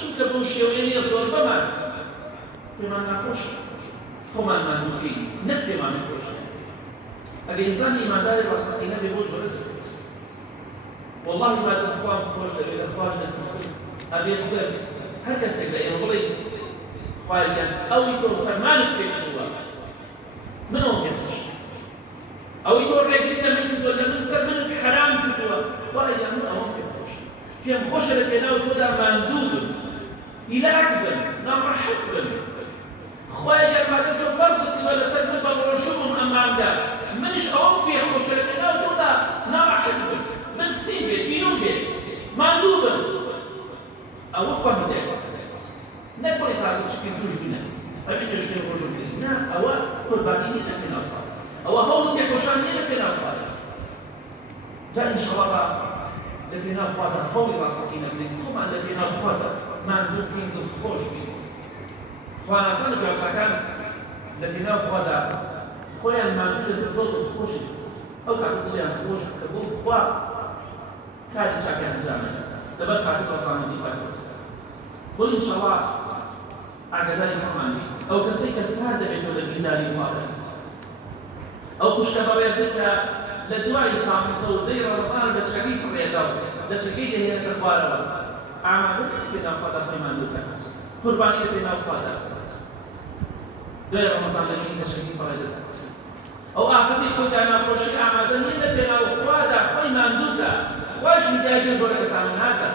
چونکە بەو شێوەیە نییە زۆر بەمان پێمان ناخۆشە خۆمان ماندووکەین نەک پێمان نەخۆشە ئەگەر ئینسان ئیمانداری ڕاستەقینە بێ بۆ جۆرە دەبێت والله ما دەخوام خۆش دەبێت لە خواش دەترسم ئەبێت بێت هەر کەسێک لە ئێوە بڵێ خوایان ئەوی تۆ فەرمانت پێ کردووە منەوە پێ خۆشە ئەوی تۆ ڕێگری لە من کردووە لە من سەر منت حەرام کردووە خوایان من ئەوەم پێ خۆشە پێم خۆشە لە پێناو تۆدا ماندوو بن هیلاک بن ناڕەحەت بن خوایان مادەم تۆ فەرزت کردووە لەسەر من بە ڕۆژووم ئەماندا منش ئەوەم پێ خۆشە لە پێناو تۆدا ناڕەحەت بن من سین بێت فینوم بێت ماندوو بن ئەوە خوا هیدایەت دەکات نەکڵێ تازە شتێک توش بنە ئەبێ شتێک ڕۆژوو بێت نا ئەوە قوربانی نیە لە پێناو خوا ئەوە هەوڵ تێکۆشان نیە لە پێناو خوادا جا ئینشەڵڵا لە پێناو خوادا هەوڵی ڕاستەقینە بدەین خۆمان لە پێناو خوادا ماندوو بکەین دڵخۆش بین خوا ناسان لە پیاوچاکان لە پێناو خوادا خۆیان ماندوو دەبێت زۆر دڵخۆشی ئەو کاتە دڵیان خۆش کە بۆ خوا کاری چاکیان ئەنجام دەدات لەبەر خاتر ڕەزامەندی خۆیان بۆ ئینشەڵڵا ئاگاداری خۆمان بین ئەو کەسەی کە سار دەبێتەوە لە دینداری خوا بەرز ئەو خوشکە بەڕێزەی کە لە دوای پامەزە و دەی ڕەمەزان لە چەکەی فڕێدا و لە چەکەی دەهێنێتە خوارەوە ئامادە لە پێناو خوادا خۆی ماندوو بکات قوربانی لە پێناو خوادا بکات دوای ڕەمەزان لەمەی لە چەکەی فڕێدا بکات ئەو ئافەتی خۆی داناپۆشی ئامادە نیە لە پێناو خوادا خۆی ماندوو بکات خوش هیدایەتی جۆرە کەسانی ناکات